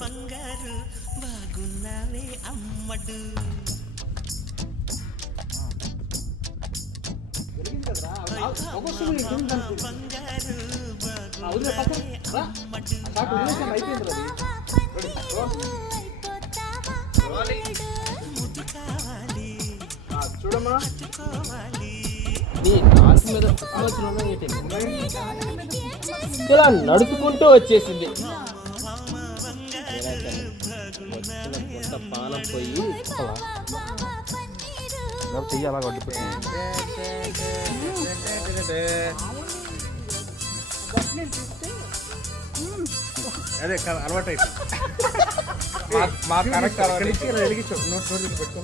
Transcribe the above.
బంగారు బాగున్నావే అమ్మడు. చూడమ్మా ఇలా నడుచుకుంటూ వచ్చేసింది. పానం పోయి చెయ్యి అలా కొట్టిపోయింది. అదే అలవాటు అయిపోయింది. మా కరెక్ట్ వెలిగించు నోట్ పెట్టుకో.